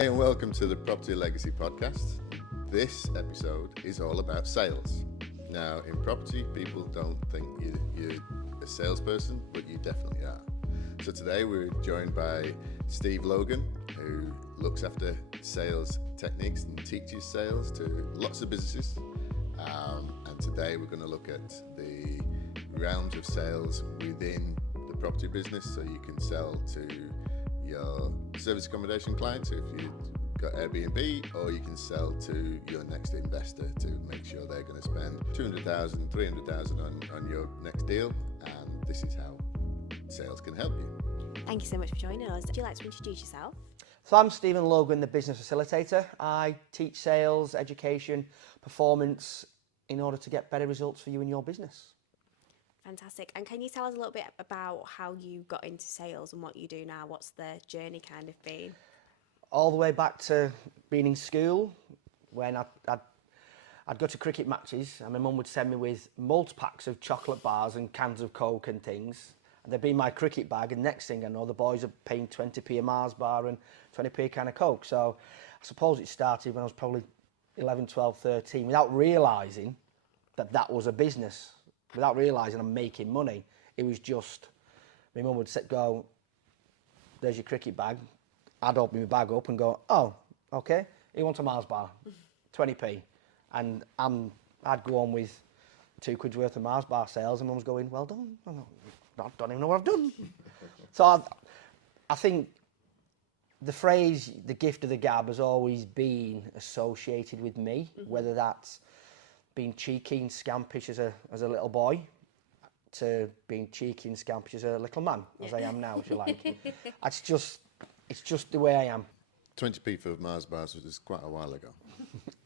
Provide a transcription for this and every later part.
Hey, and welcome to the Property Legacy Podcast. This episode is all about sales. Now, in property, people don't think you're a salesperson, but you definitely are. So today we're joined by Steve Logan, who looks after sales techniques and teaches sales to lots of businesses. And today we're going to look at the realms of sales within the property business, so you can sell to your service accommodation clients if you've got Airbnb, or you can sell to your next investor to make sure they're going to spend $200,000, $300,000 on your next deal. And this is how sales can help you. Thank you so much for joining us. Would you like to introduce yourself? So I'm Stephen Logan, the business facilitator. I teach sales, education, performance in order to get better results for you and your business. Fantastic. And can you tell us a little bit about how you got into sales and what you do now? What's the journey kind of been? All the way back to being in school, when I'd go to cricket matches and my mum would send me with multi-packs of chocolate bars and cans of Coke and things. And they'd be in my cricket bag, and next thing I know, the boys are paying 20p a Mars bar and 20p a can of Coke. So I suppose it started when I was probably 11, 12, 13, without realising that was a business. Without realising I'm making money. It was just, my mum would go, there's your cricket bag. I'd open my bag up and go, oh, okay, you want a Mars bar, 20p. And I'd go on with £2 worth of Mars bar sales, and mum's going, well done. I don't even know what I've done. So I think the phrase, the gift of the gab, has always been associated with me, whether that's being cheeky and scampish as a little boy, to being cheeky and scampish as a little man, as I am now, if you like. It's just the way I am. 20p for Mars bars was quite a while ago.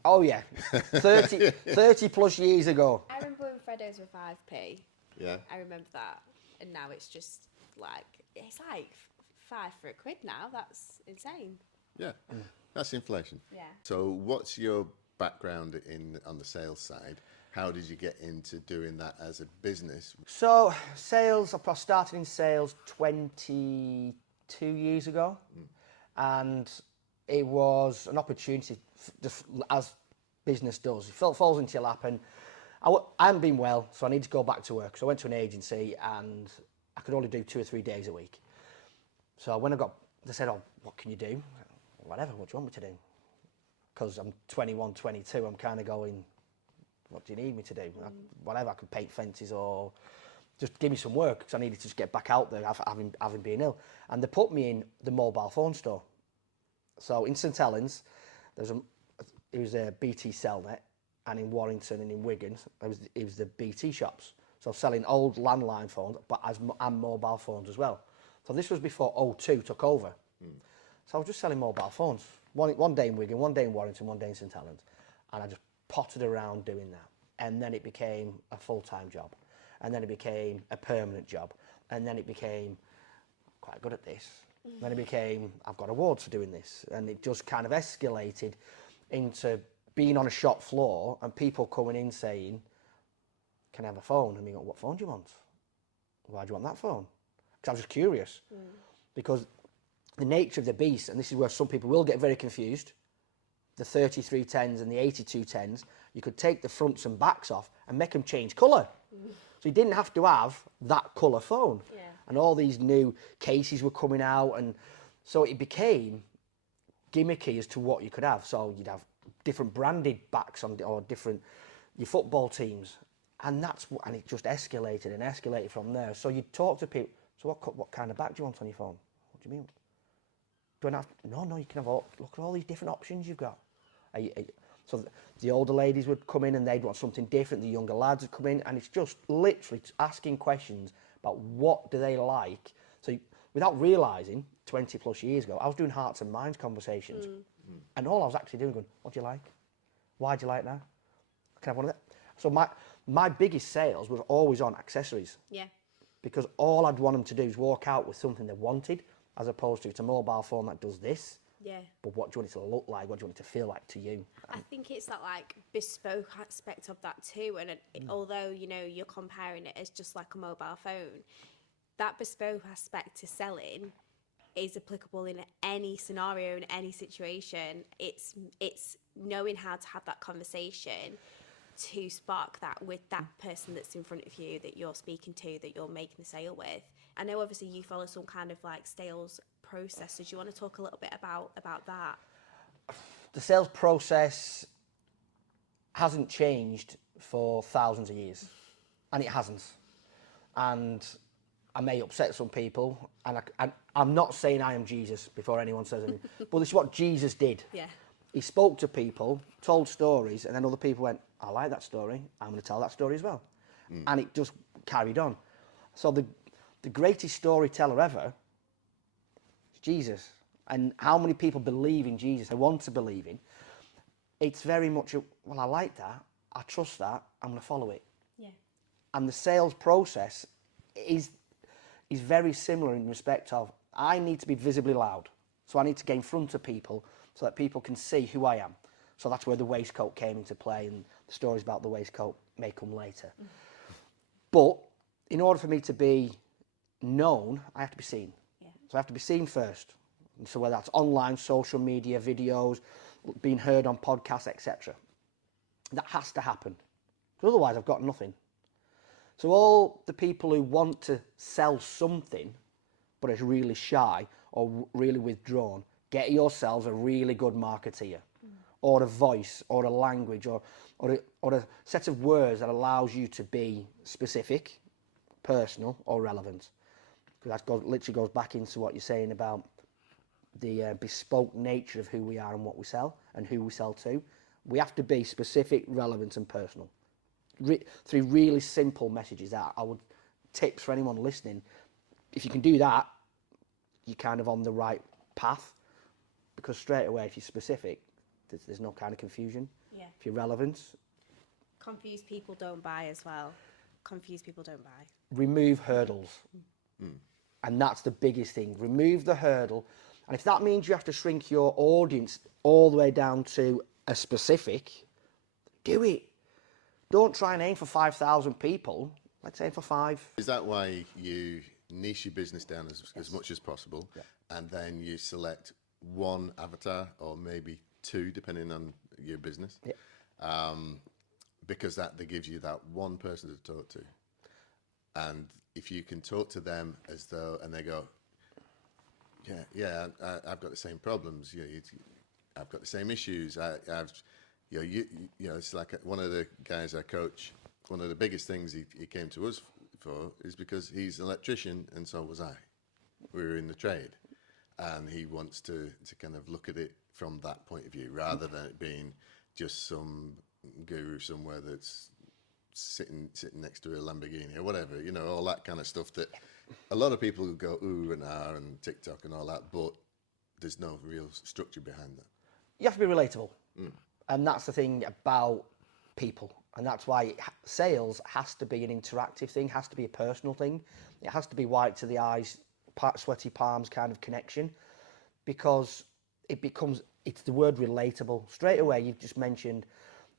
Oh yeah, 30 plus years ago. I remember when Freddos were 5p. Yeah. I remember that. And now it's just like, it's like 5 for £1 now. That's insane. Yeah, that's inflation. Yeah. So what's your background on the sales side? How did you get into doing that as a business? So sales, I started in sales 22 years ago, and it was an opportunity, as business does. It falls into your lap, and I hadn't been well, so I needed to go back to work. So I went to an agency, and I could only do 2 or 3 days a week. So when they said, oh, what can you do? Whatever, what do you want me to do? Because I'm 21, 22, I'm kind of going, what do you need me to do? Whatever, I could paint fences or just give me some work, because I needed to just get back out there having been ill. And they put me in the mobile phone store. So in St Helens, it was a BT Cellnet, and in Warrington and in Wigan, it was the BT shops. So selling old landline phones, and mobile phones as well. So this was before O2 took over. So I was just selling mobile phones. One day in Wigan, one day in Warrington, one day in St Helens. And I just potted around doing that. And then it became a full-time job. And then it became a permanent job. And then it became, quite good at this. Then it became, I've got awards for doing this. And it just kind of escalated into being on a shop floor and people coming in saying, can I have a phone? And me going, what phone do you want? Why do you want that phone? Because I was just curious. Because the nature of the beast, and this is where some people will get very confused, the 3310s and the 8210s, you could take the fronts and backs off and make them change colour. So you didn't have to have that colour phone. Yeah. And all these new cases were coming out, and so it became gimmicky as to what you could have. So you'd have different branded backs or different your football teams, and and it just escalated and escalated from there. So you'd talk to people. So what kind of back do you want on your phone? What do you mean? Do I have? No, you can have look at all these different options you've got. So the older ladies would come in and they'd want something different. The younger lads would come in, and it's just literally asking questions about what do they like. So without realising, 20 plus years ago, I was doing hearts and minds conversations, and all I was actually doing going, what do you like? Why do you like that? Can I have one of that? So my biggest sales was always on accessories. Yeah. Because all I'd want them to do is walk out with something they wanted, as opposed to it's a mobile phone that does this. Yeah. But what do you want it to look like? What do you want it to feel like to you? I think it's that like bespoke aspect of that too. And although, you're comparing it as just like a mobile phone, that bespoke aspect to selling is applicable in any scenario, in any situation. It's knowing how to have that conversation to spark that with that person that's in front of you, that you're speaking to, that you're making the sale with. I know obviously you follow some kind of like sales process. So do you want to talk a little bit about that? The sales process hasn't changed for thousands of years, and it hasn't. And I may upset some people, and I'm not saying I am Jesus before anyone says anything, but this is what Jesus did. Yeah. He spoke to people, told stories, and then other people went, I like that story, I'm going to tell that story as well. And it just carried on. So the greatest storyteller ever is Jesus. And how many people believe in Jesus, they want to believe in, it's very much, well, I like that, I trust that, I'm going to follow it. Yeah. And the sales process is very similar in respect of, I need to be visibly loud. So I need to get in front of people so that people can see who I am. So that's where the waistcoat came into play, and the stories about the waistcoat may come later. But in order for me to be known, I have to be seen. Yeah. So I have to be seen first. And so whether that's online, social media, videos, being heard on podcasts, etc. That has to happen. Because otherwise I've got nothing. So all the people who want to sell something, but is really shy or really withdrawn, get yourselves a really good marketeer, or a voice, or a language, or a set of words that allows you to be specific, personal, or relevant. Because that literally goes back into what you're saying about the bespoke nature of who we are and what we sell, and who we sell to. We have to be specific, relevant, and personal. Through really simple messages. That I would tips for anyone listening. If you can do that, you're kind of on the right path, because straight away, if you're specific, there's no kind of confusion. Yeah. If you're relevant, Confused people don't buy as well. Confused people don't buy. remove hurdles. And that's the biggest thing. Remove the hurdle. And if that means you have to shrink your audience all the way down to a specific, do it. Don't try and aim for 5,000 people. Let's aim for 5. Is that why you niche your business down as much as possible, and then you select one avatar or maybe 2, depending on your business? Because that gives you that one person to talk to. And if you can talk to them as though, and they go, I've got the same problems. I've got the same issues. It's like one of the guys I coach. One of the biggest things he came to us for is because he's an electrician, and so was I. We were in the trade, and he wants to kind of look at it from that point of view, rather than it being just some guru somewhere that's sitting next to a Lamborghini or whatever, all that kind of stuff that a lot of people go ooh and ah and TikTok and all that, but there's no real structure behind that. You have to be relatable. And that's the thing about people. And that's why sales has to be an interactive thing, has to be a personal thing. It has to be white to the eyes, sweaty palms kind of connection, because it's the word relatable. Straight away, you've just mentioned,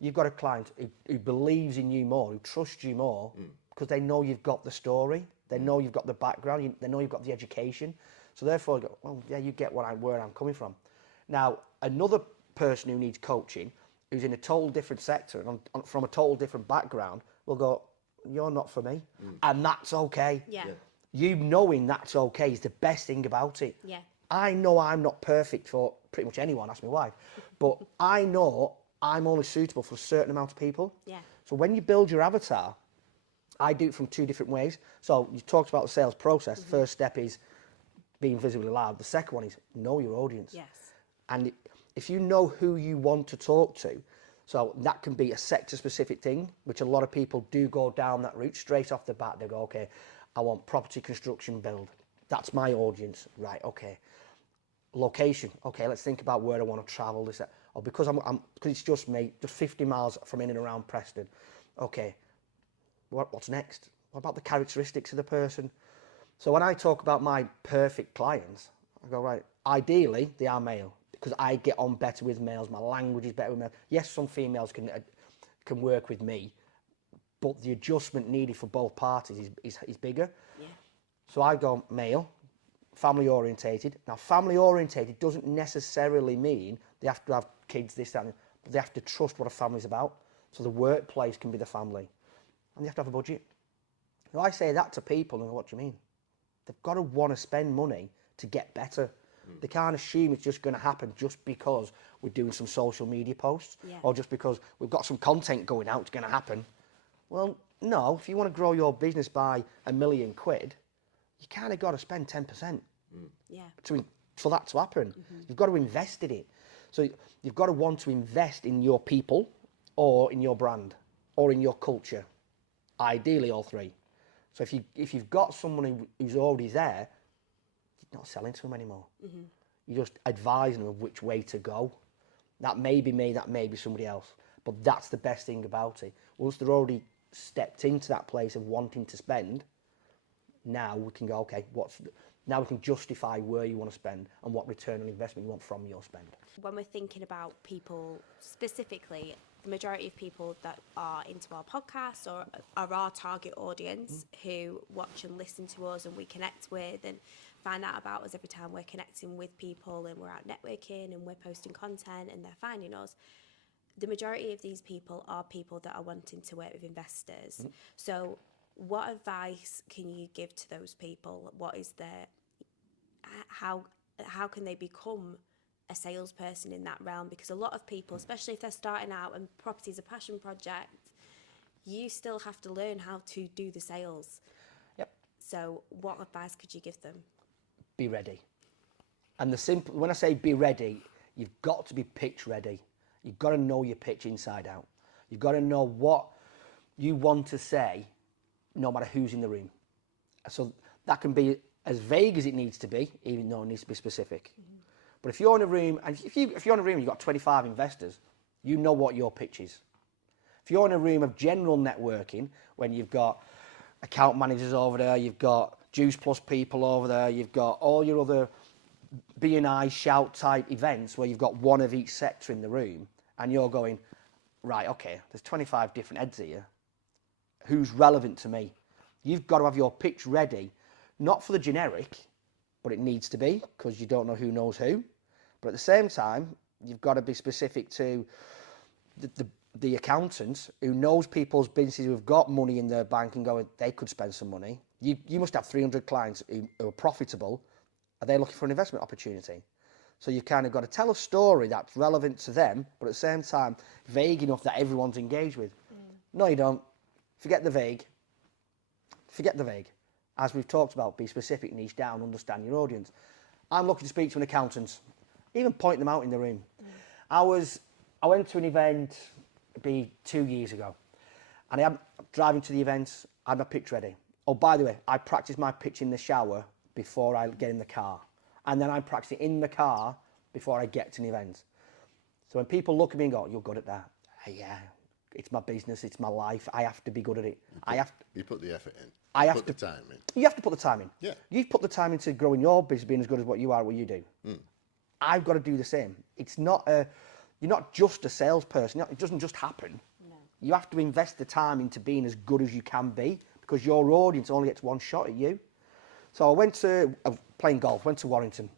you've got a client who believes in you more, who trusts you more, because they know you've got the story, they know you've got the background, they know you've got the education. So therefore, you go, well, yeah, you get where I'm coming from. Now, another person who needs coaching, who's in a total different sector and from a total different background, will go, you're not for me. And that's okay. Yeah. You knowing that's okay is the best thing about it. Yeah. I know I'm not perfect for pretty much anyone, ask my wife, but I know I'm only suitable for a certain amount of people. Yeah. So when you build your avatar, I do it from 2 different ways. So you talked about the sales process. The first step is being visibly loud. The second one is know your audience. Yes. And if you know who you want to talk to, so that can be a sector-specific thing, which a lot of people do go down that route straight off the bat. They go, okay, I want property construction build. That's my audience. Right, okay. Location. Okay, let's think about where I want to travel. This, that. Or because because it's just me, just 50 miles from in and around Preston. Okay, what's next? What about the characteristics of the person? So when I talk about my perfect clients, I go, right, ideally they are male, because I get on better with males. My language is better with males. Yes, some females can work with me, but the adjustment needed for both parties is bigger. Yeah. So I go male, family orientated. Now, family orientated doesn't necessarily mean they have to have kids, this, that, but they have to trust what a family's about. So the workplace can be the family. And they have to have a budget. Now, I say that to people, and what do you mean? They've got to want to spend money to get better. They can't assume it's just going to happen just because we're doing some social media posts or just because we've got some content going out, it's going to happen. Well, no, if you want to grow your business by £1 million, you kind of got to spend 10% for that to happen. You've got to invest in it. So you've got to want to invest in your people or in your brand or in your culture. Ideally, all three. So if you've got someone who's already there, you're not selling to them anymore. You're just advising them of which way to go. That may be me, that may be somebody else. But that's the best thing about it. Once they're already stepped into that place of wanting to spend, now we can go, okay, now we can justify where you want to spend and what return on investment you want from your spend. When we're thinking about people specifically, the majority of people that are into our podcast or are our target audience who watch and listen to us and we connect with and find out about us every time we're connecting with people and we're out networking and we're posting content and they're finding us. The majority of these people are people that are wanting to work with investors. So what advice can you give to those people? What is their, how can they become a salesperson in that realm? Because a lot of people, especially if they're starting out and property is a passion project, you still have to learn how to do the sales. Yep. So what advice could you give them? Be ready. And when I say be ready, you've got to be pitch ready. You've got to know your pitch inside out. You've got to know what you want to say, no matter who's in the room. So that can be as vague as it needs to be, even though it needs to be specific. But if you're in a room, and if you're in a room and you've got 25 investors, you know what your pitch is. If you're in a room of general networking, when you've got account managers over there, you've got Juice Plus people over there, you've got all your other B&I shout type events where you've got one of each sector in the room, and you're going, right, okay, there's 25 different heads here. Who's relevant to me? You've got to have your pitch ready, not for the generic, but it needs to be, because you don't know who knows who. But at the same time, you've got to be specific to the accountant who knows people's businesses who've got money in their bank and going, they could spend some money. You must have 300 clients who are profitable. Are they looking for an investment opportunity? So you've kind of got to tell a story that's relevant to them, but at the same time, vague enough that everyone's engaged with. No, you don't. Forget the vague. Forget the vague. As we've talked about, be specific, niche down, understand your audience. I'm looking to speak to an accountant. Even point them out in the room. I went to an event, it'd be 2 years ago, and I'm driving to the event, I had my pitch ready. Oh, by the way, I practice my pitch in the shower before I get in the car. And then I practice it in the car before I get to an event. So when people look at me and go, you're good at that. Yeah, it's my business, it's my life. I have to be good at it. You put the effort in. I have put the time in. You have to put the time in. Yeah. You've put the time into growing your business, being as good as what you are, what you do. I've got to do the same. It's not you're not just a salesperson. It doesn't just happen. No. You have to invest the time into being as good as you can be, because your audience only gets one shot at you. So I went to playing golf, went to Warrington,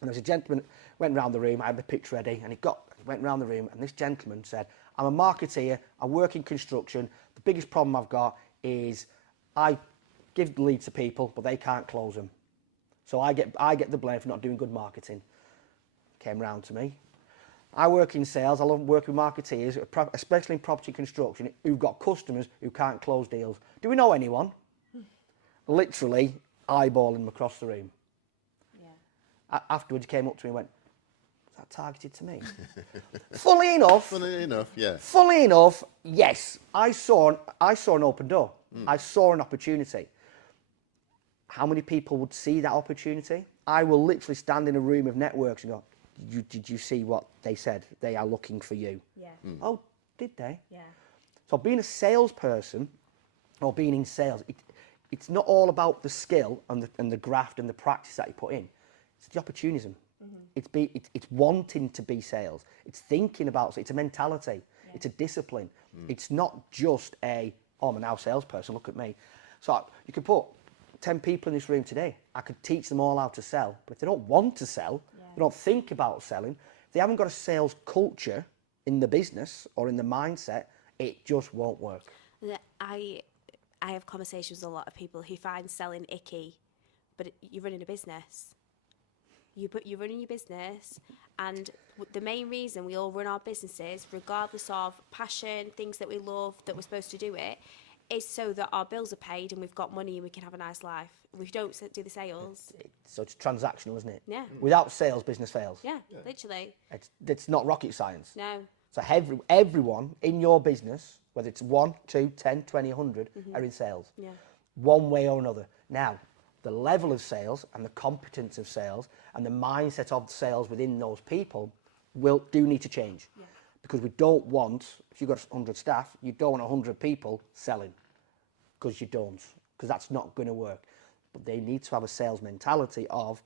and there was a gentleman went round the room. I had the pitch ready, and he went round the room, and this gentleman said, "I'm a marketeer. I work in construction. The biggest problem I've got is I give the leads to people, but they can't close them. So I get the blame for not doing good marketing." Came round to me. I work in sales. I love working with marketeers, especially in property construction, who've got customers who can't close deals. Do we know anyone? Literally eyeballing them across the room. Yeah. Afterwards, he came up to me and went, "Is that targeted to me?" Funnily enough, yes. I saw an open door. I saw an opportunity. How many people would see that opportunity? I will literally stand in a room of networks and go, did you see what they said? They are looking for you. Yeah. Oh, did they? Yeah. So being a salesperson or being in sales, it's not all about the skill and the graft and the practice that you put in. It's the opportunism. It's wanting to be sales. It's thinking about it. It's a mentality. Yeah. It's a discipline. It's not just I'm a now salesperson, look at me. So you can put 10 people in this room today, I could teach them all how to sell. But if they don't want to sell, they don't think about selling, if they haven't got a sales culture in the business or in the mindset, it just won't work. I have conversations with a lot of people who find selling icky, but you're running a business. You're running your business, and the main reason we all run our businesses, regardless of passion, things that we love, that we're supposed to do it, is so that our bills are paid and we've got money and we can have a nice life. We don't do the sales. So it's transactional, isn't it? Yeah. Without sales, business fails. Yeah, literally. It's not rocket science. No. So everyone in your business, whether it's 1, 2, 10, 20, 100, are in sales. Yeah. One way or another. Now, the level of sales and the competence of sales and the mindset of sales within those people do need to change. Yeah. Because we don't want, if you've got 100 staff, you don't want 100 people selling, because you don't, because that's not going to work. But they need to have a sales mentality of,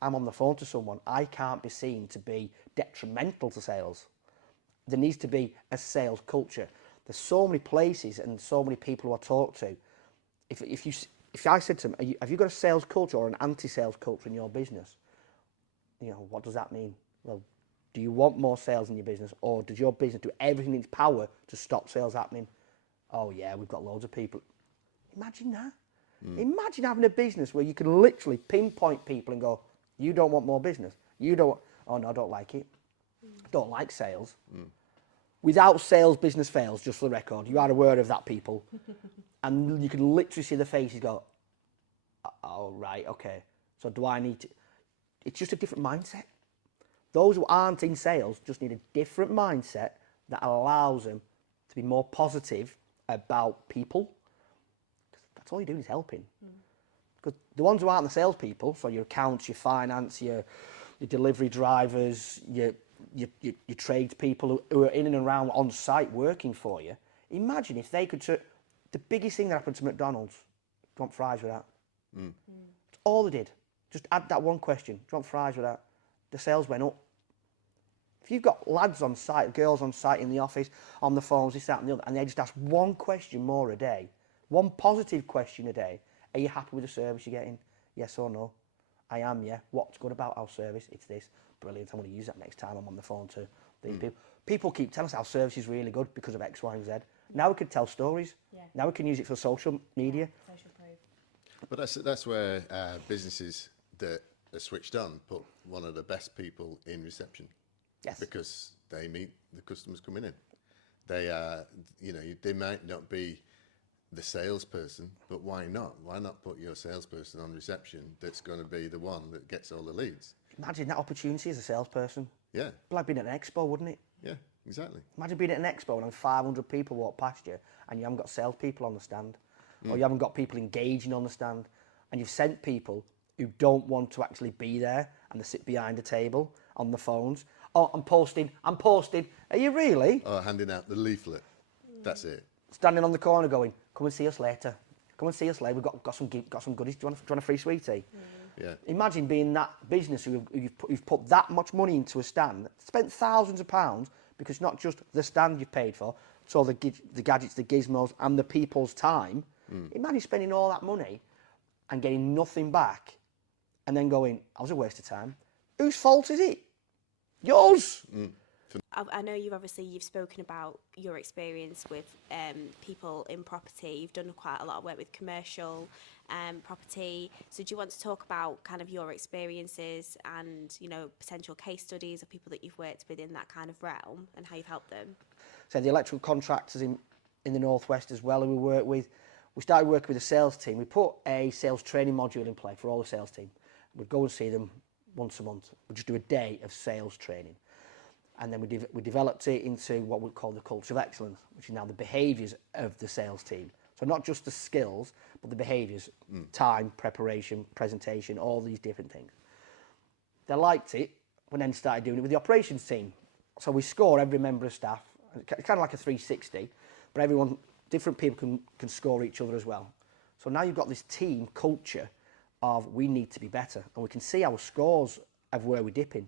I'm on the phone to someone, I can't be seen to be detrimental to sales. There needs to be a sales culture. There's so many places and so many people who I talk to. If I said to them, have you got a sales culture or an anti-sales culture in your business? You know, what does that mean? Well, do you want more sales in your business, or does your business do everything in its power to stop sales happening? Oh yeah, we've got loads of people. Imagine that. Imagine having a business where you can literally pinpoint people and go, you don't want more business. You don't, oh no, I don't like it. I don't like sales. Without sales, business fails, just for the record. You are aware of that, people. And you can literally see the faces go, oh, right, okay. So do I need to... It's just a different mindset. Those who aren't in sales just need a different mindset that allows them to be more positive about people. That's all you're doing is helping. Because the ones who aren't the salespeople, so your accounts, your finance, your delivery drivers, your tradespeople who are in and around on site working for you, imagine if they could... The biggest thing that happened to McDonald's, do you want fries with that? It's all they did. Just add that one question, do you want fries with that? The sales went up. If you've got lads on site, girls on site in the office, on the phones, this, that and the other, and they just ask one question more a day, one positive question a day, are you happy with the service you're getting? Yes or no? I am, yeah. What's good about our service? It's this. Brilliant, I'm going to use that next time I'm on the phone to these people. People keep telling us our service is really good because of X, Y and Z. Now we can tell stories. Yeah. Now we can use it for social media. Yeah, social proof. But that's where businesses that are switched on put one of the best people in reception. Yes. Because they meet the customers coming in. They they might not be the salesperson, but why not? Why not put your salesperson on reception that's going to be the one that gets all the leads? Imagine that opportunity as a salesperson. Yeah. Like being at an expo, wouldn't it? Yeah, exactly. Imagine being at an expo and 500 people walk past you and you haven't got salespeople on the stand, or you haven't got people engaging on the stand, and you've sent people who don't want to actually be there and they sit behind a table on the phones. Oh, I'm posting. Are you really? Or handing out the leaflet. That's it. Standing on the corner going, come and see us later. Come and see us later. We've got some goodies. Do you want a free sweetie? Yeah. Imagine being that business who've put that much money into a stand, spent thousands of pounds, because not just the stand you've paid for, it's all the gadgets, the gizmos, and the people's time. Imagine spending all that money and getting nothing back, and then going, I was a waste of time. Whose fault is it? Yours. I know you've spoken about your experience with people in property. You've done quite a lot of work with commercial property. So do you want to talk about kind of your experiences and, potential case studies of people that you've worked with in that kind of realm and how you've helped them? So the electrical contractors in the Northwest as well who we work with, we started working with a sales team. We put a sales training module in play for all the sales team. We'd go and see them once a month. We'd just do a day of sales training. And then we developed it into what we call the culture of excellence, which is now the behaviours of the sales team. So not just the skills, but the behaviours, time, preparation, presentation, all these different things. They liked it, and then started doing it with the operations team. So we score every member of staff. It's kind of like a 360, but everyone, different people can score each other as well. So now you've got this team culture of we need to be better, and we can see our scores of where we're dipping.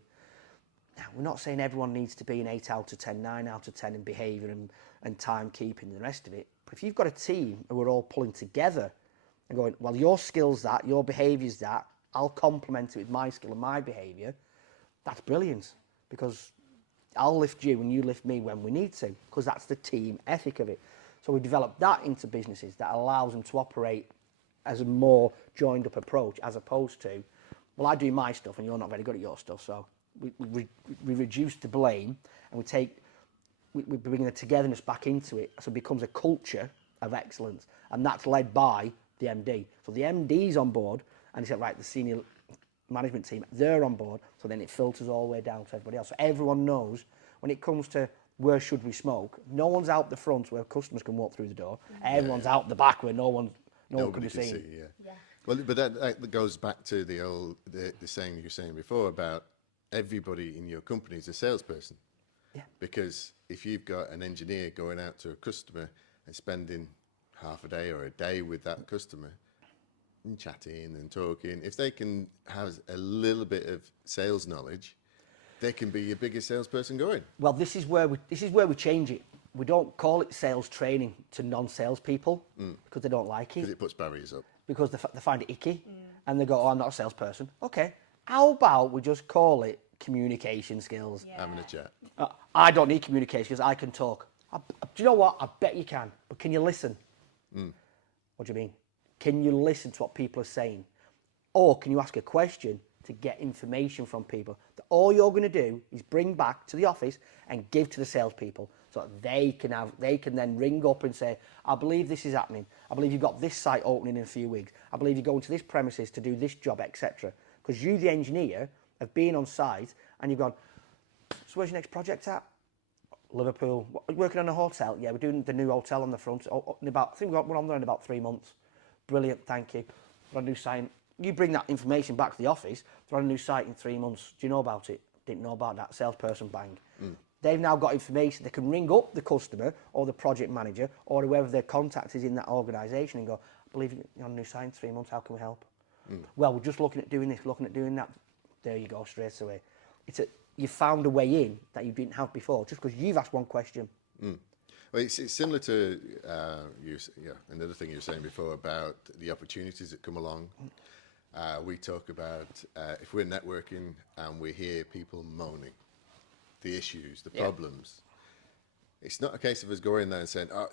Now, we're not saying everyone needs to be an 8 out of 10, 9 out of 10 in behaviour and timekeeping and the rest of it. But if you've got a team who are all pulling together and going, well, your skill's that, your behaviour's that, I'll complement it with my skill and my behaviour, that's brilliant, because I'll lift you and you lift me when we need to, because that's the team ethic of it. So we developed that into businesses that allows them to operate as a more joined up approach, as opposed to, well, I do my stuff and you're not very good at your stuff. So we reduce the blame, and we bring the togetherness back into it. So it becomes a culture of excellence, and that's led by the MD. So the MD's on board, and he said, right, the senior management team, they're on board. So then it filters all the way down to everybody else. So everyone knows when it comes to where should we smoke, no one's out the front where customers can walk through the door. Everyone's out the back where no one can be seen. Yeah. Well, but that goes back to the saying you were saying before about everybody in your company is a salesperson. Yeah. Because if you've got an engineer going out to a customer and spending half a day or a day with that customer and chatting and talking, if they can have a little bit of sales knowledge, they can be your biggest salesperson going. Well, this is where we change it. We don't call it sales training to non-sales people because they don't like it. Because it puts barriers up. Because they find it icky, and they go, "Oh, I'm not a salesperson." Okay, how about we just call it communication skills? Yeah. Having a chat. I don't need communication skills. I can talk. Do you know what? I bet you can. But can you listen? What do you mean? Can you listen to what people are saying, or can you ask a question to get information from people that all you're going to do is bring back to the office and give to the salespeople, so that they can then ring up and say, I believe this is happening. I believe you've got this site opening in a few weeks. I believe you're going to this premises to do this job, etc. Because you, the engineer, have been on site and you've gone, so where's your next project at? Liverpool. What, working on a hotel? Yeah, we're doing the new hotel on the front. I think we're on there in about 3 months. Brilliant, thank you. We're on a new site. You bring that information back to the office. They're on a new site in 3 months. Do you know about it? Didn't know about that. Salesperson, bang. They've now got information. They can ring up the customer or the project manager or whoever their contact is in that organisation and go, I believe you're on a new site in 3 months. How can we help? Well, we're just looking at doing this, looking at doing that. There you go, straight away. You found a way in that you didn't have before just because you've asked one question. Well, it's similar to another thing you were saying before about the opportunities that come along. We talk about if we're networking and we hear people moaning, the issues, the problems. It's not a case of us going there and saying, oh,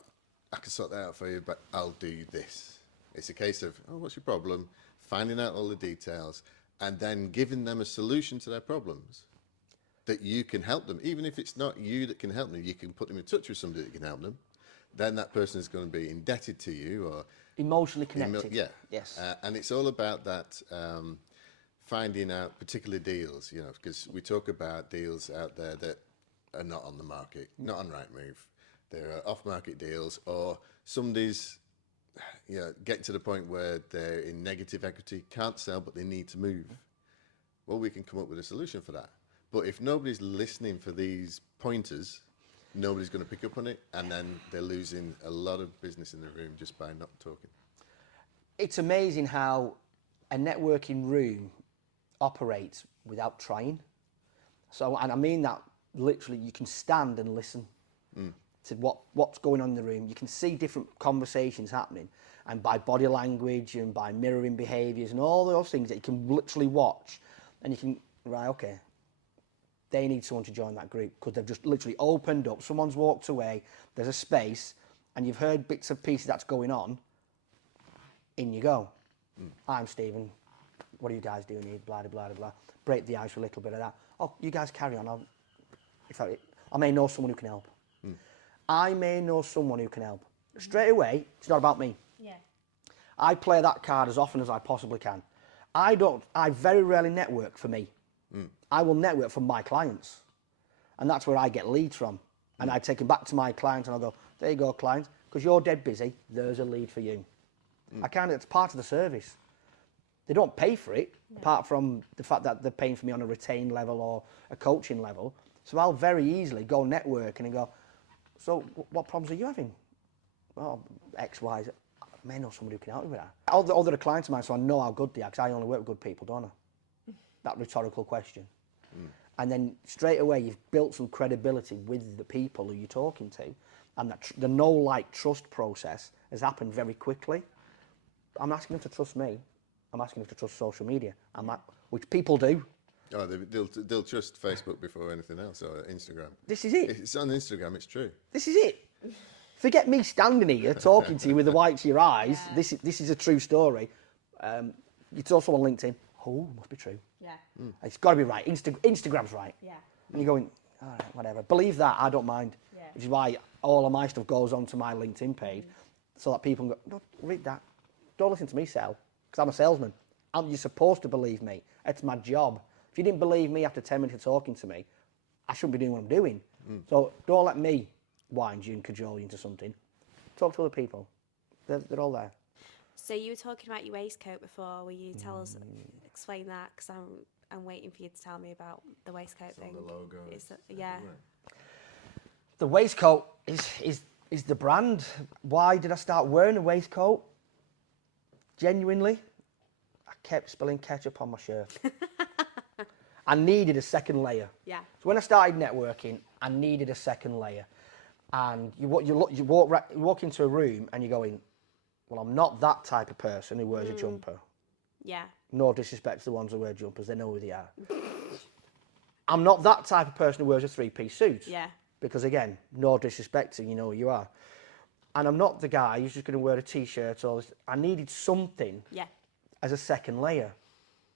I can sort that out for you, but I'll do this. It's a case of, oh, what's your problem? Finding out all the details and then giving them a solution to their problems that you can help them. Even if it's not you that can help them, you can put them in touch with somebody that can help them. Then that person is going to be indebted to you or emotionally connected. Yes. And it's all about that finding out particular deals, because we talk about deals out there that are not on the market, not on Rightmove. There are off-market deals, or somebody's getting to the point where they're in negative equity, can't sell, but they need to move. Well, we can come up with a solution for that. But if nobody's listening for these pointers, nobody's going to pick up on it, and then they're losing a lot of business in the room just by not talking. It's amazing how a networking room operates without trying. So, and I mean that literally, you can stand and listen to what's going on in the room. You can see different conversations happening, and by body language and by mirroring behaviours and all those things that you can literally watch, and you can, right, okay, they need someone to join that group because they've just literally opened up. Someone's walked away. There's a space, and you've heard bits and pieces that's going on. In you go. I'm Stephen. What are you guys doing here? Blah, blah, blah, blah. Break the ice with a little bit of that. Oh, you guys carry on. I may know someone who can help. I may know someone who can help. Straight away, it's not about me. Yeah. I play that card as often as I possibly can. I very rarely network for me. I will network for my clients. And that's where I get leads from. And I take them back to my clients and I go, there you go, client, because you're dead busy, there's a lead for you. It's part of the service. They don't pay for it, apart from the fact that they're paying for me on a retained level or a coaching level. So I'll very easily go networking and go, so what problems are you having? Well, X, Y, Z. I may know somebody who can help me with that. All the clients of mine, so I know how good they are, because I only work with good people, don't I? That rhetorical question. And then straight away, you've built some credibility with the people who you're talking to. And the know, like, trust process has happened very quickly. I'm asking them to trust me. I'm asking them to trust social media, which people do. Oh, they'll trust Facebook before anything else, or Instagram. This is it. If it's on Instagram, it's true. This is it. Forget me standing here talking to you with the whites of your eyes. Yeah. This is a true story. It's also on LinkedIn. Oh, must be true. Yeah. It's got to be right. Instagram's right. Yeah. And you're going, all right, whatever. Believe that, I don't mind. Yeah. Which is why all of my stuff goes onto my LinkedIn page, so that people can go, no, read that. Don't listen to me sell, because I'm a salesman. You're supposed to believe me. It's my job. If you didn't believe me after 10 minutes of talking to me, I shouldn't be doing what I'm doing. So don't let me wind you and cajole you into something. Talk to other people. They're all there. So you were talking about your waistcoat before. Will you explain that? Because I'm waiting for you to tell me about the waistcoat thing. The logo. Yeah. The waistcoat is the brand. Why did I start wearing a waistcoat? Genuinely, I kept spilling ketchup on my shirt. I needed a second layer. Yeah. So when I started networking, I needed a second layer. And you walk into a room and you're going, well, I'm not that type of person who wears a jumper. Yeah. No disrespect to the ones who wear jumpers, they know who they are. I'm not that type of person who wears a three-piece suit. Yeah. Because again, no disrespect to you know who you are. And I'm not the guy who's just going to wear a t-shirt or this. I needed something as a second layer.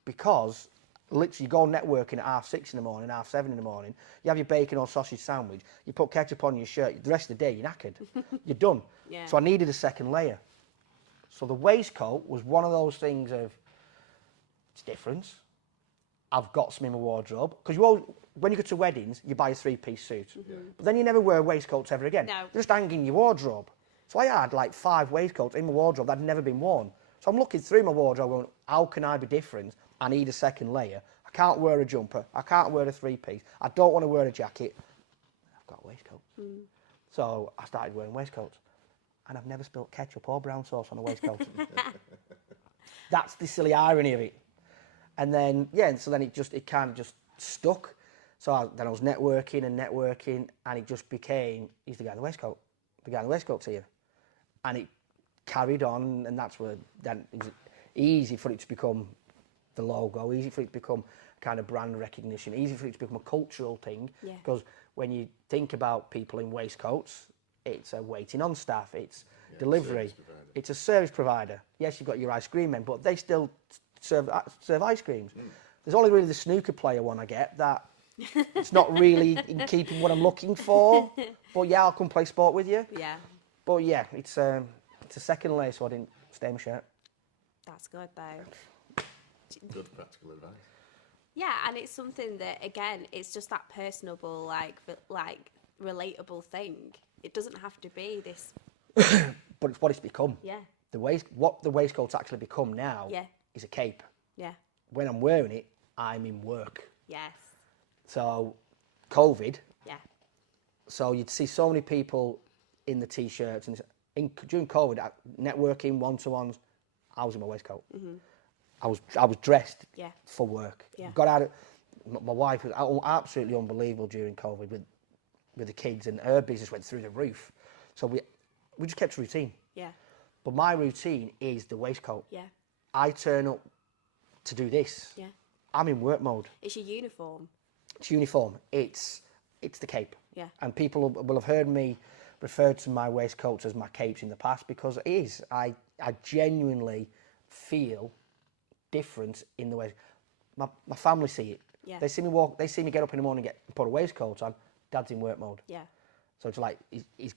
Because literally you go networking at 6:30 in the morning, 7:30 in the morning, you have your bacon or sausage sandwich, you put ketchup on your shirt, the rest of the day you're knackered. You're done. Yeah. So I needed a second layer. So the waistcoat was one of those things of, it's different. I've got some in my wardrobe. Because when you go to weddings, you buy a three-piece suit. But then you never wear waistcoats ever again. No. They're just hanging in your wardrobe. So I had like 5 waistcoats in my wardrobe that had never been worn. So I'm looking through my wardrobe going, how can I be different? I need a second layer. I can't wear a jumper. I can't wear a three-piece. I don't want to wear a jacket. I've got a waistcoat. So I started wearing waistcoats. And I've never spilt ketchup or brown sauce on a waistcoat. That's the silly irony of it. And then, so then it kind of just stuck. So then I was networking, and it just became, he's the guy in the waistcoat. The guy in the waistcoat's here. And it carried on, and that's where then it was easy for it to become the logo, easy for it to become kind of brand recognition, easy for it to become a cultural thing. Because when you think about people in waistcoats, it's a waiting on staff, it's delivery, it's a service provider. Yes, you've got your ice cream men, but they still serve ice creams. There's only really the snooker player one I get that it's not really in keeping what I'm looking for. But yeah, I'll come play sport with you. Yeah. But yeah, it's a second layer, so I didn't stain my shirt. That's good though. Good practical advice. Yeah, and it's something that again, it's just that personable, like relatable thing. It doesn't have to be this. But it's what it's become. Yeah. What the waistcoat's actually become now is a cape. Yeah. When I'm wearing it, I'm in work. Yes. So, COVID. Yeah. So you'd see so many people in the t-shirts, and during COVID, networking, one-to-ones, I was in my waistcoat. I was dressed for work. Yeah. Got out of, my wife was absolutely unbelievable during COVID with the kids, and her business went through the roof. So we just kept a routine. Yeah. But my routine is the waistcoat. Yeah. I turn up to do this. Yeah. I'm in work mode. It's your uniform. It's uniform. It's the cape. Yeah. And people will have heard me refer to my waistcoats as my capes in the past, because it is. I genuinely feel different in the way my family see it. Yeah. They see me walk. They see me get up in the morning, and put a waistcoat on. Dad's in work mode. Yeah. So it's like he's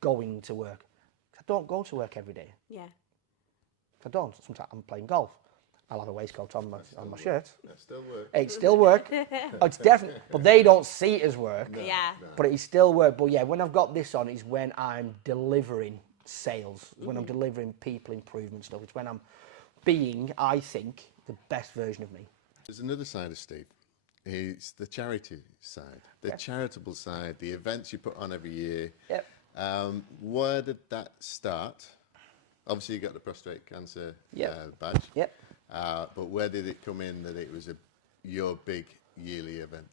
going to work. I don't go to work every day. Yeah. I don't. Sometimes I'm playing golf. I'll have a waistcoat on my shirt. That still works. It's still work. Oh, it's definitely, but they don't see it as work. No, Yeah. no. But it's still work. But yeah, when I've got this on, is when I'm delivering sales, when I'm delivering people improvement stuff. It's when I'm being, I think, the best version of me. There's another side of Steve. It's the charity side, the charitable side, the events you put on every year. Yep. Where did that start? Obviously, you got the prostate cancer badge. Yep. But where did it come in that it was your big yearly event?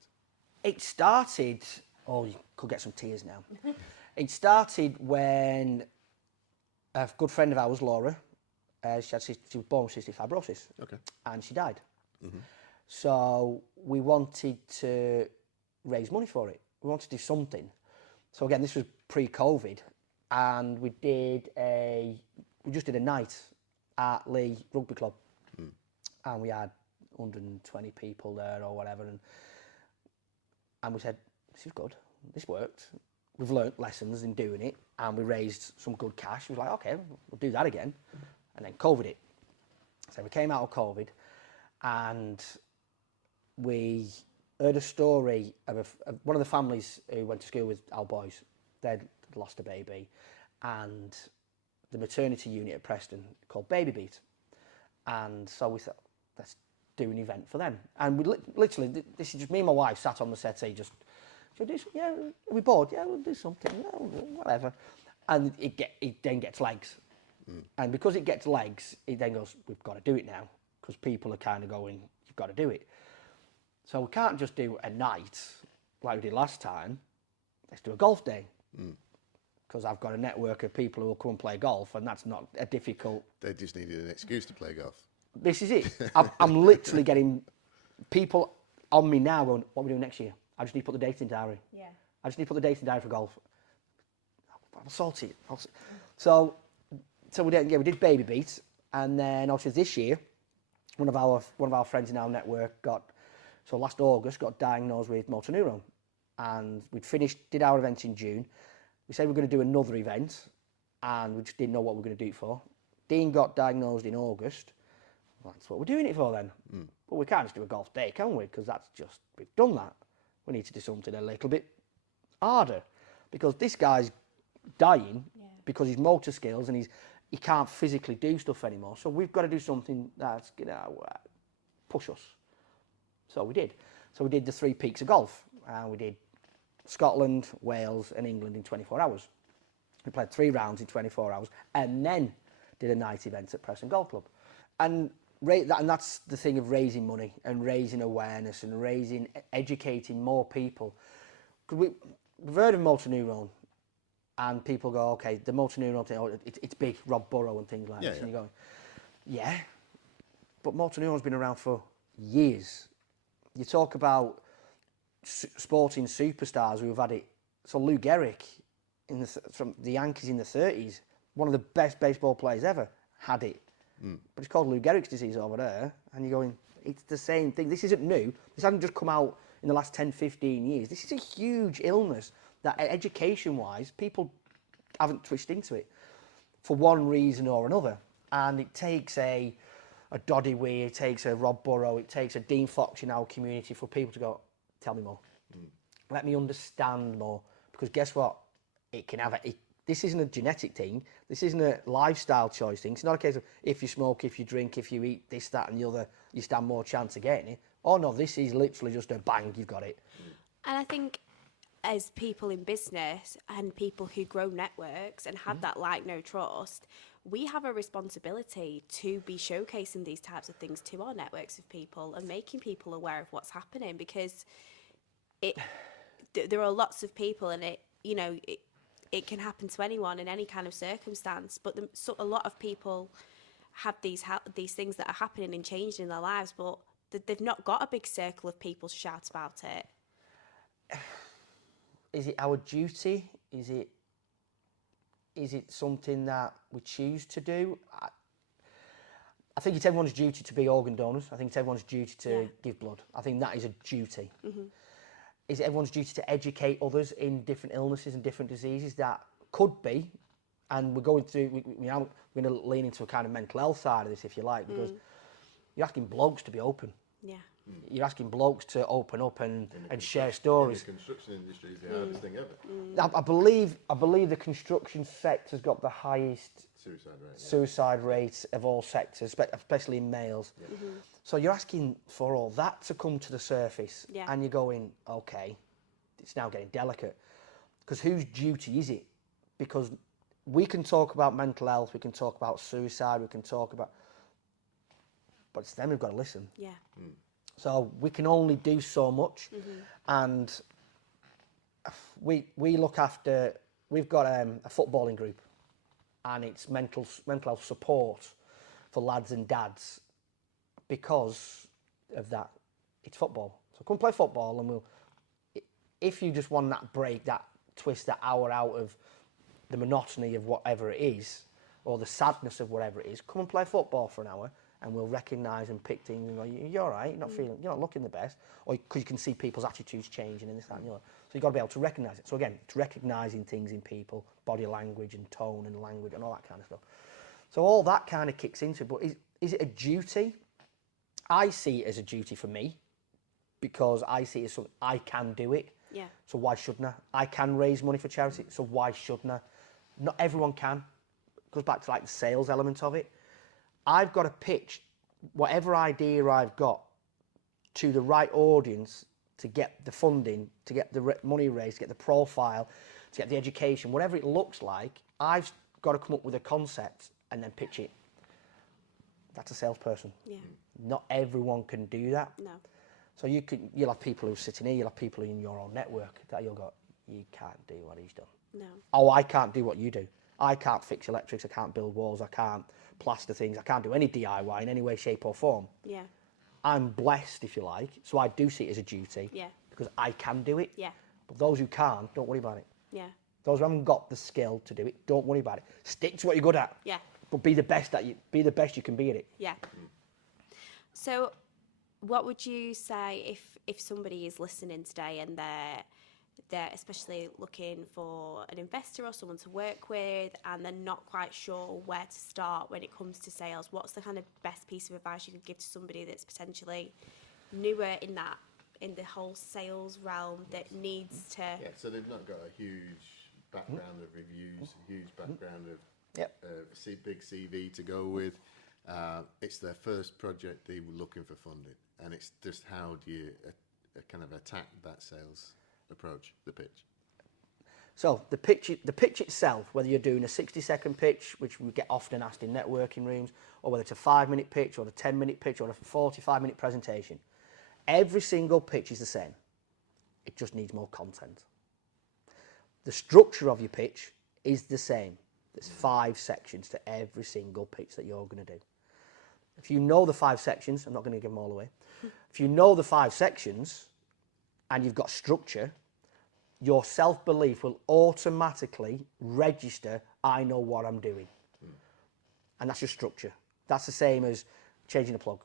It started, you could get some tears now. It started when a good friend of ours, Laura, she was born with cystic fibrosis. Okay. And she died. So we wanted to raise money for it. We wanted to do something. So again, this was pre-COVID, and we just did a night at Lee Rugby Club, and we had 120 people there or whatever, and we said, this is good, this worked. We've learnt lessons in doing it, and we raised some good cash. We were like, okay, we'll do that again, and then COVID hit. So we came out of COVID, and we heard a story of one of the families who went to school with our boys. They'd lost a baby, and the maternity unit at Preston called Baby Beat. And so we thought, let's do an event for them. And we literally, this is just me and my wife sat on the settee, just, should we do something? Yeah, are we bored? Yeah, we'll do something. Yeah, whatever. And it then gets legs. And because it gets legs, it then goes, we've got to do it now, because people are kind of going, you've got to do it. So we can't just do a night like we did last time. Let's do a golf day. Because I've got a network of people who will come and play golf, and that's not a difficult... They just needed an excuse to play golf. This is it. I'm literally getting people on me now going, what are we doing next year? I just need to put the date in diary. Yeah. I just need to put the date in diary for golf. I'll sort it. So we did Baby Beat, and then obviously this year, one of our friends in our network last August got diagnosed with motor neuron, and did our event in June. We said we're going to do another event, and we just didn't know what we were going to do it for. Dean got diagnosed in August. Well, that's what we're doing it for then. But we can't just do a golf day, can we? Because we've done that. We need to do something a little bit harder, because this guy's dying because his motor skills and he can't physically do stuff anymore. So we've got to do something that's going to push us. So we did. So we did the 3 peaks of golf, and we did Scotland, Wales and England in 24 hours. We played 3 rounds in 24 hours, and then did a night event at Preston Golf Club. And that's the thing of raising money and raising awareness and educating more people. Because we've heard of motor neuron, and people go, okay, the motor neuron thing, it's big, Rob Burrow and things like this. And you're going, yeah, but motor neuron's been around for years. You talk about sporting superstars who have had it. So Lou Gehrig, from the Yankees in the 30s, one of the best baseball players ever, had it. But it's called Lou Gehrig's disease over there, and you're going, it's the same thing. This isn't new. This hasn't just come out in the last 10, 15 years. This is a huge illness that, education-wise, people haven't twisted into it for one reason or another. And it takes a Doddy Weir, it takes a Rob Burrow, it takes a Dean Fox in our community for people to go, tell me more. Let me understand more. Because guess what? It can have this isn't a genetic thing. This isn't a lifestyle choice thing. It's not a case of if you smoke, if you drink, if you eat this, that and the other, you stand more chance of getting it. Oh no, this is literally just a bang, you've got it. And I think as people in business and people who grow networks and have that like no trust, we have a responsibility to be showcasing these types of things to our networks of people and making people aware of what's happening, because there are lots of people, and it can happen to anyone in any kind of circumstance, but a lot of people have these things that are happening and changing in their lives, but they've not got a big circle of people to shout about it. Is it our duty? Is it something that we choose to do? I think it's everyone's duty to be organ donors. I think it's everyone's duty to give blood. I think that is a duty. Is it everyone's duty to educate others in different illnesses and different diseases? That could be, and we're going through. We're going to lean into a kind of mental health side of this, if you like, because you're asking blokes to be open. Yeah. You're asking blokes to open up and share stories. The construction industry is the hardest thing ever. I believe the construction sector's got the highest suicide rate of all sectors, especially in males. So you're asking for all that to come to the surface, and you're going, okay, it's now getting delicate. Because whose duty is it? Because we can talk about mental health, we can talk about suicide, we can talk about... But it's them who've got to listen. Yeah. So we can only do so much, and we look after... We've got a footballing group, and it's mental health support, for lads and dads because of that. It's football. So come play football and if you just want that break, that twist, that hour out of the monotony of whatever it is, or the sadness of whatever it is, come and play football for an hour and we'll recognise and pick things and go, you're all right, you're not looking the best, or because you can see people's attitudes changing and this, that and the other. So you've got to be able to recognise it. So again, it's recognising things in people, body language and tone and language and all that kind of stuff. So all that kind of kicks into it, but is it a duty? I see it as a duty for me, because I see it as something I can do it. Yeah. So why shouldn't I? I can raise money for charity, so why shouldn't I? Not everyone can. It goes back to like the sales element of it. I've got to pitch whatever idea I've got to the right audience to get the funding, to get the money raised, to get the profile, to get the education, whatever it looks like. I've got to come up with a concept and then pitch it. That's a salesperson. Yeah. Not everyone can do that. No. So you'll have people who are sitting here, you'll have people in your own network that you'll go, you can't do what he's done. No. Oh, I can't do what you do. I can't fix electrics, I can't build walls, I can't plaster things, I can't do any DIY in any way, shape or form. Yeah. I'm blessed, if you like, so I do see it as a duty. Yeah. Because I can do it. Yeah. But those who can't, don't worry about it. Yeah. Those who haven't got the skill to do it, don't worry about it. Stick to what you're good at. Yeah. But be the best you can be at it. Yeah. So what would you say if somebody is listening today and they're especially looking for an investor or someone to work with and they're not quite sure where to start when it comes to sales? What's the kind of best piece of advice you could give to somebody that's potentially newer in the whole sales realm that needs to... Yeah, so they've not got a huge background of reviews, a huge background of big CV to go with. It's their first project, they were looking for funding, and it's just how do you kind of attack that sales approach, the pitch? So the pitch itself, whether you're doing a 60-second pitch, which we get often asked in networking rooms, or whether it's a 5-minute pitch or a 10-minute pitch or a 45-minute presentation, every single pitch is the same. It just needs more content. The structure of your pitch is the same. There's 5 sections to every single pitch that you're going to do. If you know the 5 sections, I'm not going to give them all away. If you know the 5 sections and you've got structure, your self-belief will automatically register, I know what I'm doing. And that's your structure. That's the same as changing a plug.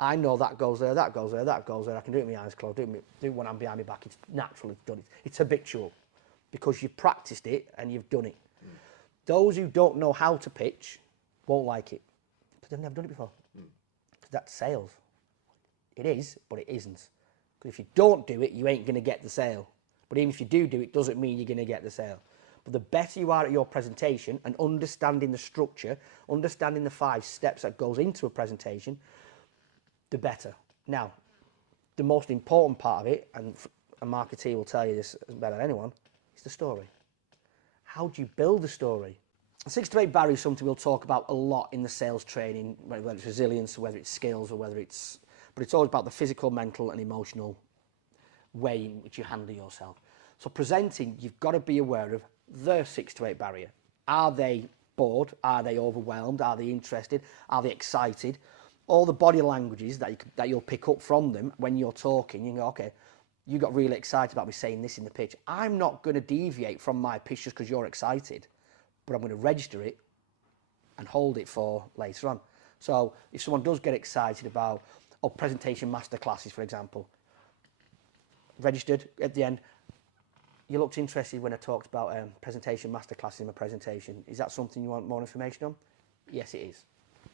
I know that goes there, that goes there, that goes there. I can do it with my eyes closed, do it when I'm behind my back. It's natural, it's done. It's habitual because you've practiced it and you've done it. Those who don't know how to pitch won't like it because they've never done it before. Because that's sales. It is, but it isn't. Because if you don't do it, you ain't going to get the sale. But even if you do it, doesn't mean you're going to get the sale. But the better you are at your presentation and understanding the structure, understanding the 5 steps that goes into a presentation, the better. Now, the most important part of it, and a marketeer will tell you this better than anyone, is the story. How do you build a story? 6 to 8 barrier is something we'll talk about a lot in the sales training, whether it's resilience, or whether it's skills, or whether it's... But it's always about the physical, mental and emotional way in which you handle yourself. So presenting, you've got to be aware of the 6 to 8 barrier. Are they bored? Are they overwhelmed? Are they interested? Are they excited? All the body languages that you'll pick up from them when you're talking, you go, okay, you got really excited about me saying this in the pitch. I'm not going to deviate from my pitch just because you're excited, but I'm going to register it and hold it for later on. So if someone does get excited about presentation masterclasses, for example, registered at the end, you looked interested when I talked about presentation masterclasses in my presentation. Is that something you want more information on? Yes, it is.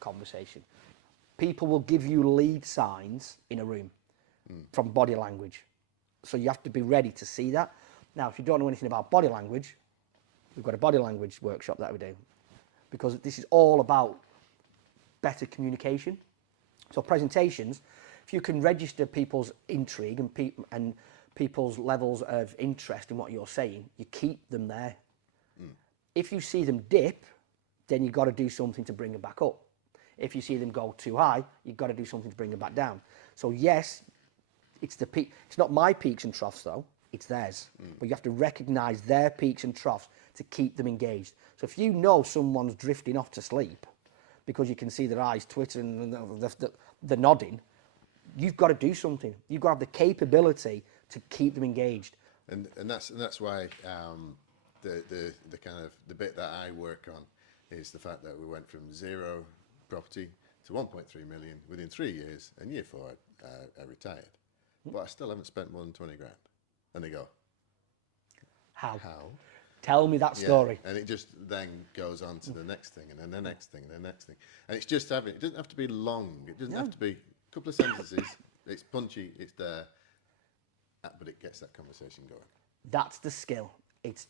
Conversation. People will give you lead signs in a room from body language. So you have to be ready to see that. Now, if you don't know anything about body language, we've got a body language workshop that we do. Because this is all about better communication. So presentations, if you can register people's intrigue and people's levels of interest in what you're saying, you keep them there. If you see them dip, then you've got to do something to bring them back up. If you see them go too high, you've got to do something to bring them back down. So yes, it's the peak. It's not my peaks and troughs though, it's theirs. But you have to recognise their peaks and troughs to keep them engaged. So if you know someone's drifting off to sleep, because you can see their eyes twittering and they're nodding. You've got to do something. You've got to have the capability to keep them engaged. And that's why the kind of the bit that I work on is the fact that we went from 0 property to 1.3 million within 3 years, and year 4 I retired, but I still haven't spent more than 20 grand. And they go, How? how? Tell me that story. And it just then goes on to the next thing, and then the next thing, and the next thing. And it's just it doesn't have to be long. It doesn't have to be a couple of sentences. It's punchy, it's there, but it gets that conversation going. That's the skill. It's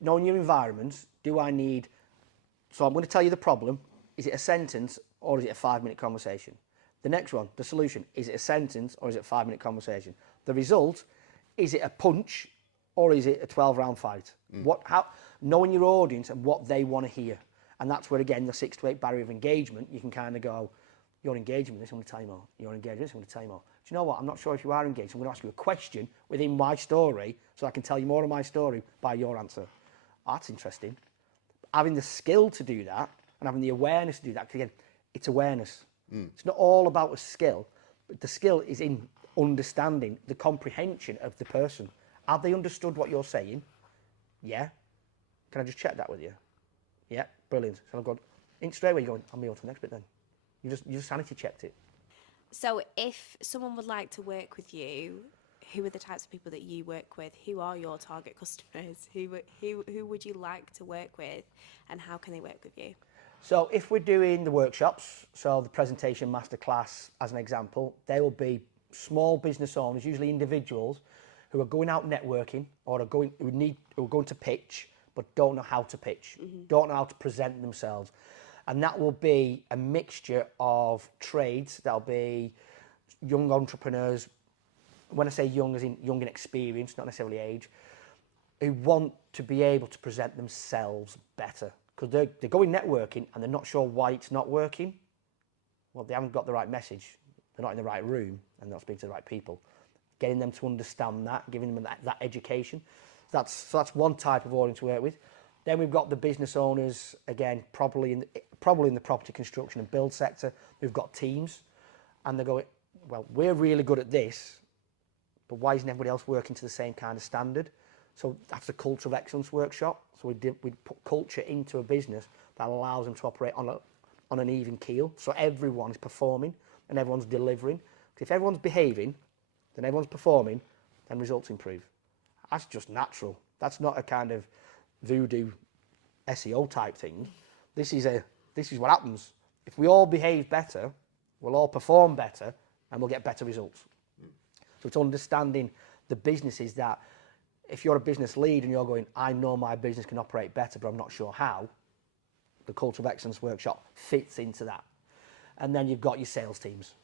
knowing your environment. So I'm going to tell you the problem. Is it a sentence or is it a 5-minute conversation? The next one, the solution. Is it a sentence or is it a 5-minute conversation? The result, is it a punch or is it a 12-round fight? Knowing your audience and what they want to hear. And that's where, again, the 6 to 8 barrier of engagement, you can kind of go, you're engaging with this, I'm going to tell you more. You're engaging with this, I'm going to tell you more. Do you know what? I'm not sure if you are engaged. I'm going to ask you a question within my story so I can tell you more of my story by your answer. That's interesting. Having the skill to do that and having the awareness to do that, because again, it's awareness. It's not all about a skill, but the skill is in understanding the comprehension of the person. Have they understood what you're saying? Yeah. Can I just check that with you? Yeah, brilliant. So I've got straight away. You're going, I'll move on to the next bit then. You just sanity checked it. So if someone would like to work with you, who are the types of people that you work with? Who are your target customers? Who would you like to work with, and how can they work with you? So if we're doing the workshops, so the presentation masterclass as an example, they will be small business owners, usually individuals, who are going out networking or are going to pitch but don't know how to pitch, don't know how to present themselves. And that will be a mixture of trades. That'll be young entrepreneurs. When I say young, as in young in experience, not necessarily age, who want to be able to present themselves better. Because they're going networking and they're not sure why it's not working. Well, they haven't got the right message. They're not in the right room and not speaking to the right people. Getting them to understand that, giving them that education. So that's one type of audience to work with. Then we've got the business owners, again, probably in the property construction and build sector. Who've got teams, and they're going, well, we're really good at this, but why isn't everybody else working to the same kind of standard? So that's the culture of excellence workshop. So we put culture into a business that allows them to operate on an even keel. So everyone is performing and everyone's delivering. Because if everyone's behaving, then everyone's performing, then results improve. That's just natural. That's not a kind of voodoo SEO type thing. This is what happens. If we all behave better, we'll all perform better and we'll get better results. So it's understanding the businesses that if you're a business lead and you're going, I know my business can operate better, but I'm not sure how, the Culture of Excellence workshop fits into that. And then you've got your sales teams.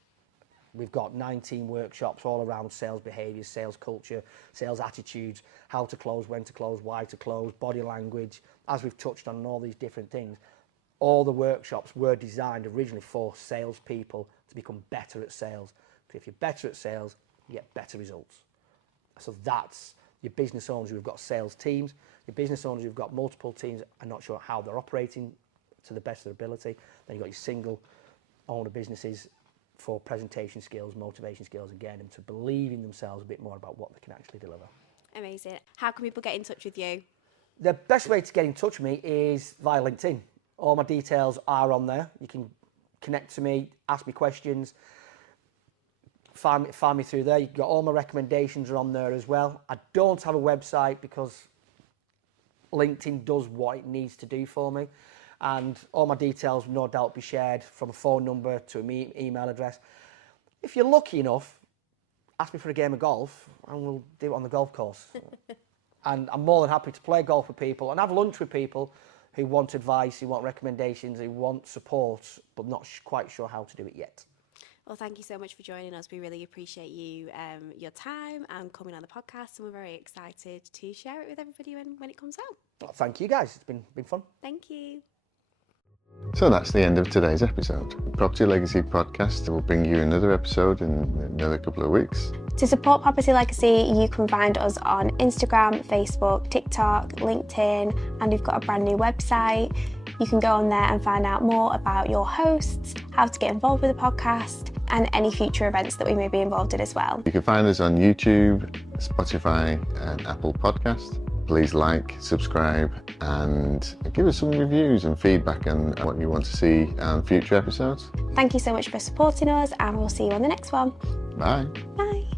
We've got 19 workshops all around sales behaviours, sales culture, sales attitudes, how to close, when to close, why to close, body language, as we've touched on all these different things. All the workshops were designed originally for salespeople to become better at sales. Because if you're better at sales, you get better results. So that's your business owners who've got sales teams, your business owners who've got multiple teams and not sure how they're operating to the best of their ability. Then you've got your single owner businesses for presentation skills, motivation skills again, and to believe in themselves a bit more about what they can actually deliver. Amazing. How can people get in touch with you? The best way to get in touch with me is via LinkedIn. All my details are on there. You can connect to me, ask me questions, find me through there. You've got all my recommendations are on there as well. I don't have a website because LinkedIn does what it needs to do for me. And all my details will no doubt be shared from a phone number to an email address. If you're lucky enough, ask me for a game of golf and we'll do it on the golf course. And I'm more than happy to play golf with people and have lunch with people who want advice, who want recommendations, who want support, but not quite sure how to do it yet. Well, thank you so much for joining us. We really appreciate you, your time and coming on the podcast, and we're very excited to share it with everybody when it comes out. Well, thank you guys. It's been fun. Thank you. So that's the end of today's episode. Property Legacy Podcast will bring you another episode in another couple of weeks. To support Property Legacy, you can find us on Instagram, Facebook, TikTok, LinkedIn, and we've got a brand new website. You can go on there and find out more about your hosts, how to get involved with the podcast, and any future events that we may be involved in as well. You can find us on YouTube, Spotify, and Apple Podcast. Please like, subscribe, and give us some reviews and feedback on what you want to see on future episodes. Thank you so much for supporting us, and we'll see you on the next one. Bye. Bye.